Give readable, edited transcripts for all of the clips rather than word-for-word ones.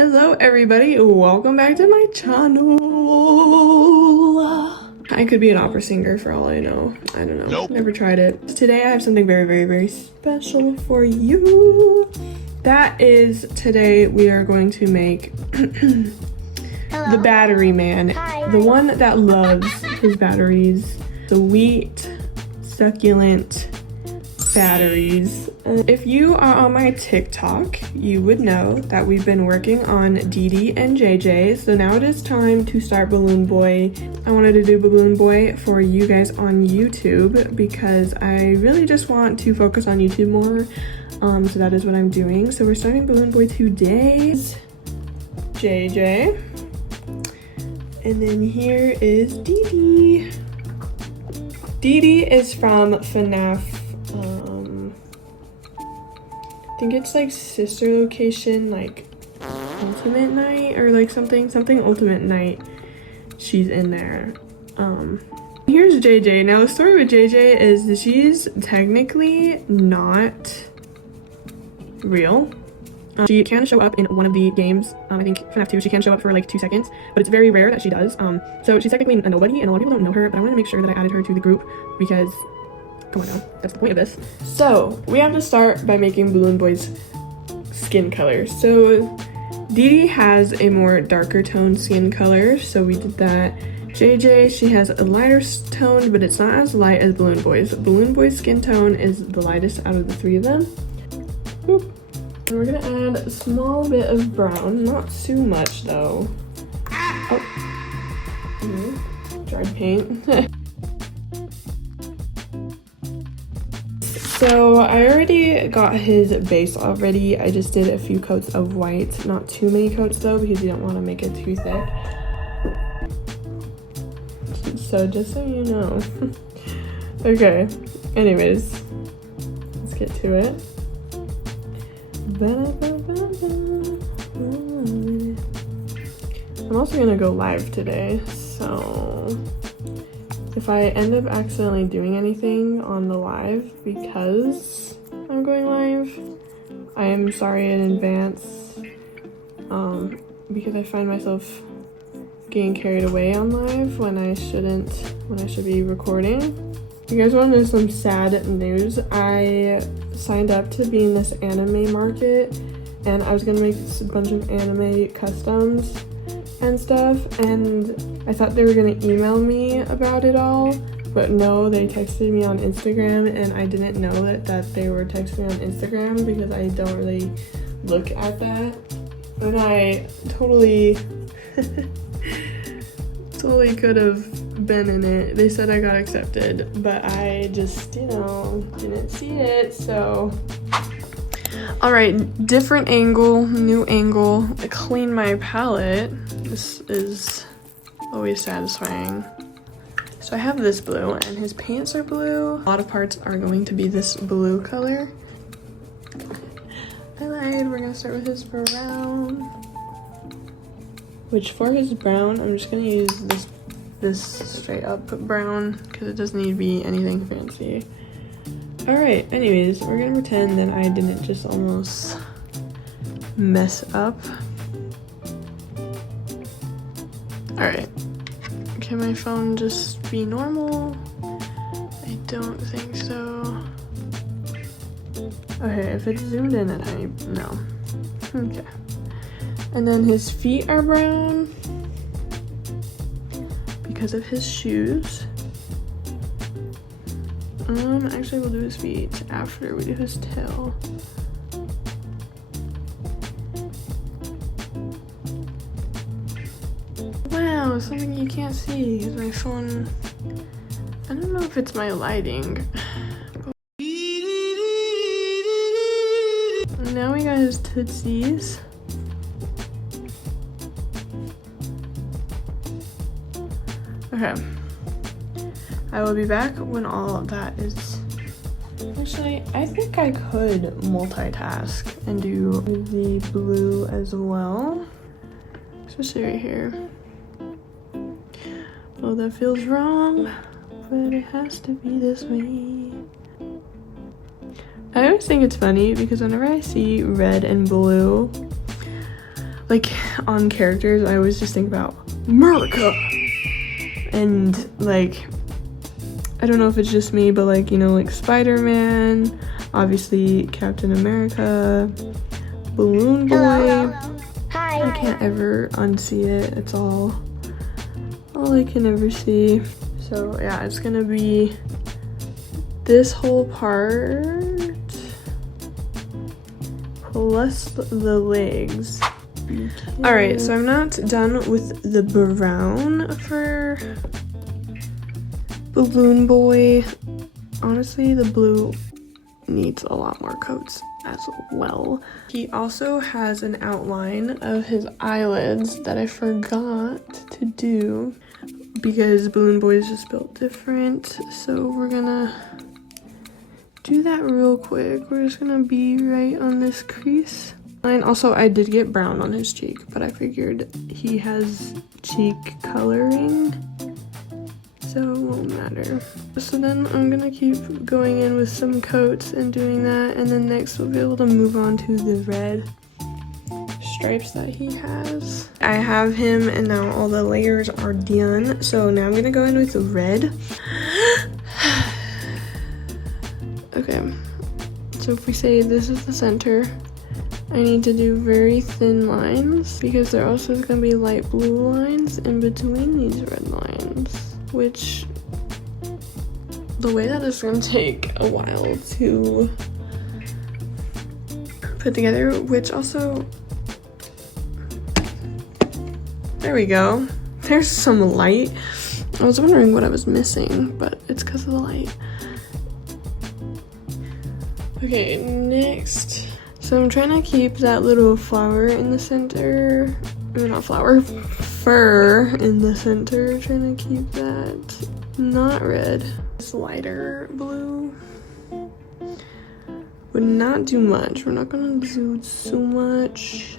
Hello everybody, welcome back to my channel. I could be an opera singer for all I know. I don't know. Nope. Never tried it. Today I have something very special for you. That is, today we are going to make the battery man. Hi. The one that loves his batteries. The wheat succulent batteries. If you are on my TikTok, you would know that we've been working on DeeDee and JJ, so now it is time to start Balloon Boy. I wanted to do Balloon Boy for you guys on YouTube because I really just want to focus on YouTube more, so that is what I'm doing. So we're starting Balloon Boy today. JJ, and then here is DeeDee. DeeDee is from FNAF I think it's like sister location, like Ultimate Night or like something Ultimate Night. She's in there. Here's JJ. Now the story with JJ is that she's technically not real. She can show up in one of the games. I think FNAF 2, she can show up for like 2 seconds, but it's very rare that she does. So she's technically a nobody and a lot of people don't know her, but I wanted to make sure that I added her to the group because come on now, that's the point of this. So we have to start by making Balloon Boy's skin color. So DeeDee has a more darker toned skin color, so we did that. JJ, she has a lighter toned, but it's not as light as Balloon Boy's. Balloon Boy's skin tone is the lightest out of the 3 of them. Boop. And we're gonna add a small bit of brown, not too much though. Oh, dried paint. So I already got his base already. I just did a few coats of white, not too many coats though, because you don't want to make it too thick. So just so you know. Okay, anyways, let's get to it. I'm also gonna go live today, so if I end up accidentally doing anything on the live because I'm going live, I am sorry in advance, because I find myself getting carried away on live when I should be recording. You guys want to know some sad news? I signed up to be in this anime market and I was gonna make a bunch of anime customs and stuff, and I thought they were gonna email me about it all, but no, they texted me on Instagram, and I didn't know that they were texting me on Instagram because I don't really look at that. And I totally could have been in it. They said I got accepted, but I just, didn't see it, so. All right, different angle, new angle. I cleaned my palette. This is always satisfying. So I have this blue and his pants are blue. A lot of parts are going to be this blue color. I lied, we're gonna start with his brown. Which for his brown, I'm just gonna use this straight up brown because it doesn't need to be anything fancy. All right, anyways, we're gonna pretend that I didn't just almost mess up. All right, can my phone just be normal? I don't think so. Okay, if it's zoomed in at any, no. Okay. And then his feet are brown because of his shoes. Actually we'll do his feet after we do his tail. Wow, something you can't see because my phone, I don't know if it's my lighting. Now we got his tootsies. Okay. I will be back when all of that is. Actually, I think I could multitask and do the blue as well. Especially right here. Oh, that feels wrong, but it has to be this way. I always think it's funny because whenever I see red and blue, like on characters, I always just think about America. And like, I don't know if it's just me, but like, you know, like Spider-Man, obviously Captain America, Balloon Boy. Hello. Hi. I can't ever unsee it. It's all I can ever see. So yeah, it's gonna be this whole part plus the legs. All right, so I'm not done with the brown for Balloon Boy. Honestly, the blue needs a lot more coats as well. He also has an outline of his eyelids that I forgot to do because Balloon Boy is just built different. So we're gonna do that real quick. We're just gonna be right on this crease. And also, I did get brown on his cheek, but I figured he has cheek coloring, so it won't matter. So then I'm gonna keep going in with some coats and doing that, and then next we'll be able to move on to the red stripes that he has. I have him, and now all the layers are done. So now I'm gonna go in with the red. Okay, so if we say this is the center, I need to do very thin lines because there also is going to be light blue lines in between these red lines, which the way that is going to take a while to put together, which also, there we go. There's some light. I was wondering what I was missing, but it's because of the light. Okay, next. So I'm trying to keep that little flower in the center, or not flower, fur in the center. Trying to keep that not red. This lighter blue would not do much. We're not gonna do so much.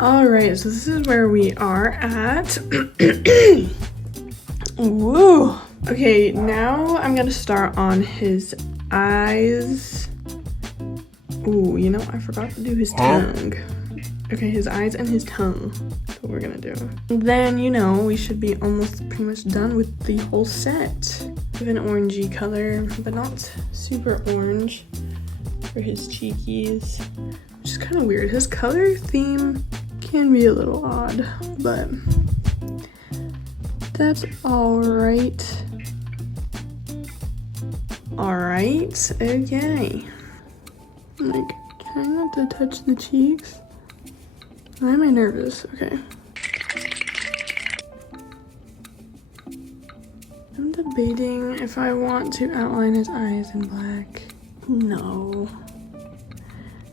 All right, so this is where we are at. Woo! Okay, now I'm gonna start on his eyes. Ooh, you know, I forgot to do his tongue. Okay, his eyes and his tongue. That's what we're gonna do. Then, you know, we should be almost pretty much done with the whole set. With an orangey color, but not super orange for his cheekies. Which is kind of weird. His color theme can be a little odd, but that's alright. Alright, okay. I'm like, trying not to touch the cheeks. Why am I nervous? Okay. I'm debating if I want to outline his eyes in black. No.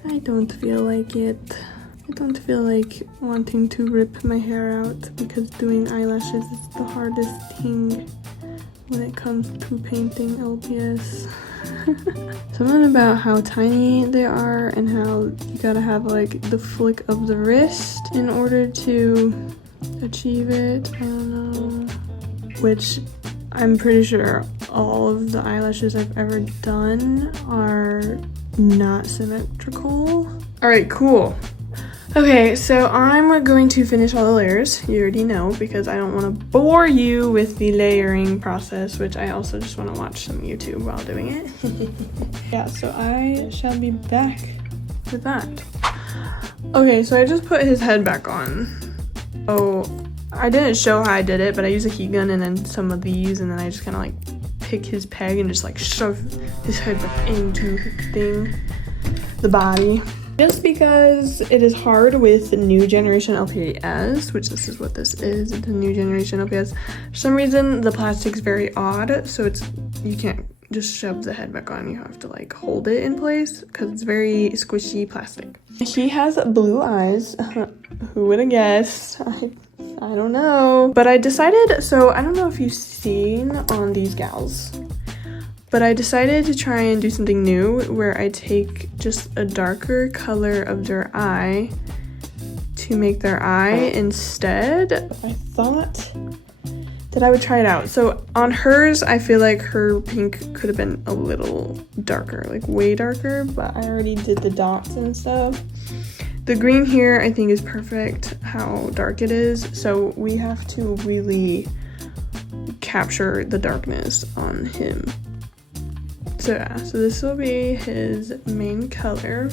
I don't feel like it. I don't feel like wanting to rip my hair out because doing eyelashes is the hardest thing when it comes to painting LPS. Something about how tiny they are and how you gotta have like the flick of the wrist in order to achieve it. I don't know. Which I'm pretty sure all of the eyelashes I've ever done are not symmetrical. All right, cool. Okay, so I'm going to finish all the layers. You already know because I don't want to bore you with the layering process, which I also just want to watch some YouTube while doing it. Yeah, so I shall be back with that. Okay, so I just put his head back on. Oh, I didn't show how I did it, but I used a heat gun and then some of these, and then I just kind of like pick his peg and just like shove his head back into the body. Just because it is hard with the new generation LPS, which this is what this is, the new generation LPS. For some reason, the plastic's very odd, so you can't just shove the head back on. You have to like hold it in place because it's very squishy plastic. He has blue eyes. Who would have guessed? I don't know. But I decided, so I don't know if you've seen on these gals, but I decided to try and do something new where I take just a darker color of their eye to make their eye instead. I thought that I would try it out. So on hers, I feel like her pink could have been a little darker, like way darker, but I already did the dots and stuff. The green here, I think, is perfect how dark it is. So we have to really capture the darkness on him. So yeah, so this will be his main color.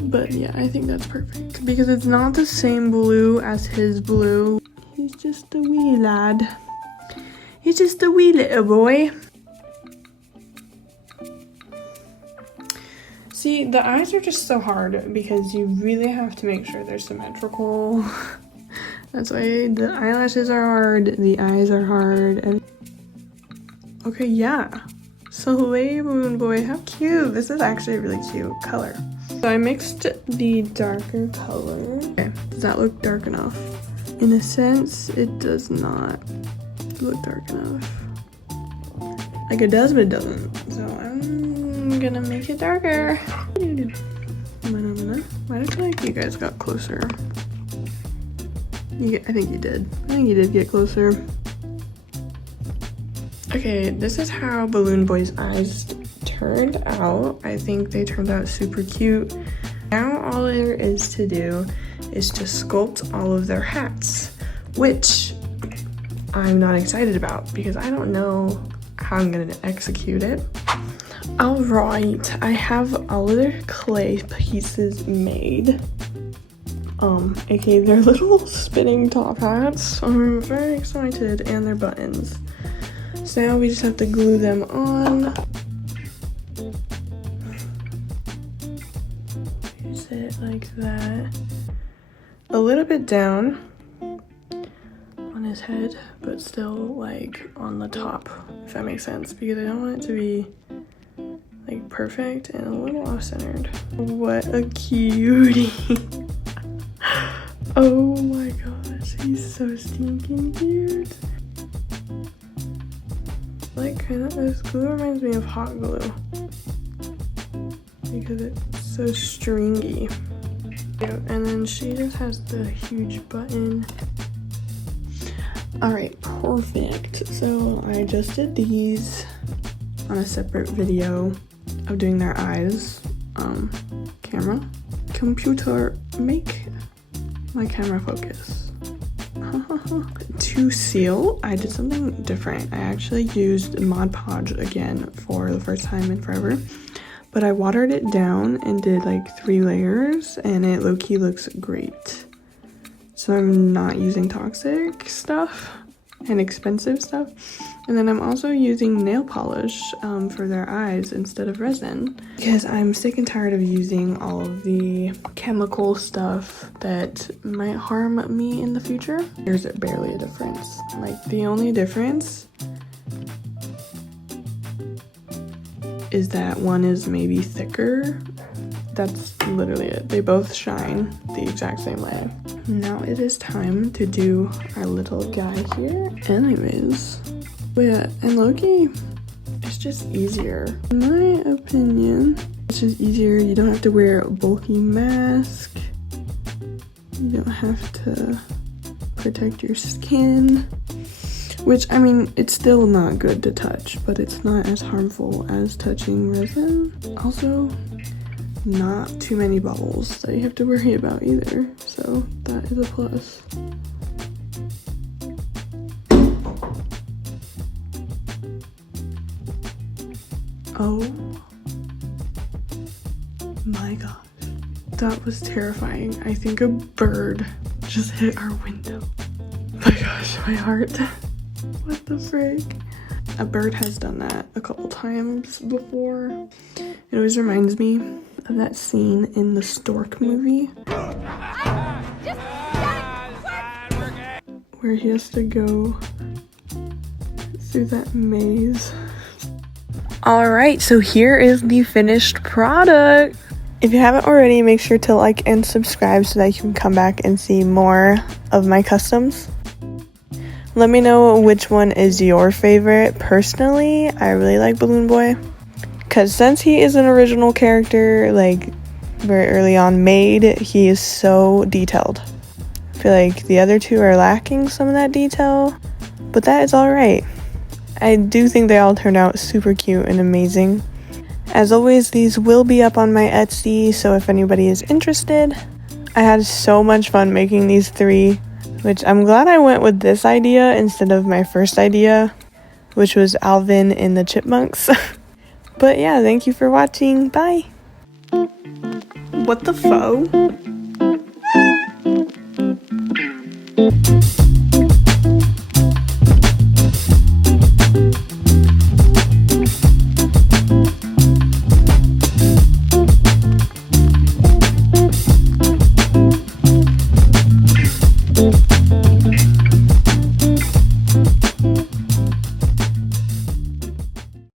But yeah, I think that's perfect because it's not the same blue as his blue. He's just a wee lad. He's just a wee little boy. See, the eyes are just so hard because you really have to make sure they're symmetrical. That's why the eyelashes are hard, the eyes are hard, and okay, yeah. Slay Balloon Boy, how cute. This is actually a really cute color. So I mixed the darker color. Okay, does that look dark enough? In a sense, it does not look dark enough. Like it does, but it doesn't. So I'm gonna make it darker. Why did I feel like you guys got closer? I think you did. I think you did get closer. Okay, this is how Balloon Boy's eyes turned out. I think they turned out super cute. Now all there is to do is to sculpt all of their hats, which I'm not excited about because I don't know how I'm gonna execute it. All right, I have all of their clay pieces made. aka their little spinning top hats. I'm very excited, and their buttons. So now we just have to glue them on. Use it like that. A little bit down on his head, but still like on the top, if that makes sense, because I don't want it to be like perfect and a little off-centered. What a cutie. Oh my gosh, he's so stinking cute. Like kind of, this glue reminds me of hot glue because it's so stringy. And then she just has the huge button. Alright, perfect. So I just did these on a separate video of doing their eyes. Camera. Computer, make my camera focus. To seal, I did something different. I actually used Mod Podge again for the first time in forever. But I watered it down and did like 3 layers, and it low-key looks great. So I'm not using toxic stuff and expensive stuff. And then I'm also using nail polish for their eyes instead of resin, because I'm sick and tired of using all of the chemical stuff that might harm me in the future. There's barely a difference. Like, the only difference is that one is maybe thicker. That's literally it. They both shine the exact same way. Now it is time to do our little guy here. Anyways, but yeah, and low-key, it's just easier. In my opinion, it's just easier. You don't have to wear a bulky mask. You don't have to protect your skin. Which, I mean, it's still not good to touch, but it's not as harmful as touching resin. Also, not too many bubbles that you have to worry about either, so that is a plus. Oh my gosh, that was terrifying. I think a bird just hit our window. Oh my gosh, my heart. What the frick? A bird has done that a couple times before. It always reminds me of that scene in the Stork movie where he has to go through that maze. Alright, so here is the finished product. If you haven't already, make sure to like and subscribe so that you can come back and see more of my customs. Let me know which one is your favorite. Personally, I really like Balloon Boy, because since he is an original character, like very early on made, he is so detailed. I feel like the other two are lacking some of that detail, but that is alright. I do think they all turned out super cute and amazing. As always, these will be up on my Etsy, so if anybody is interested. I had so much fun making these 3, which I'm glad I went with this idea instead of my first idea, which was Alvin and the Chipmunks. But yeah, thank you for watching. Bye! What the faux?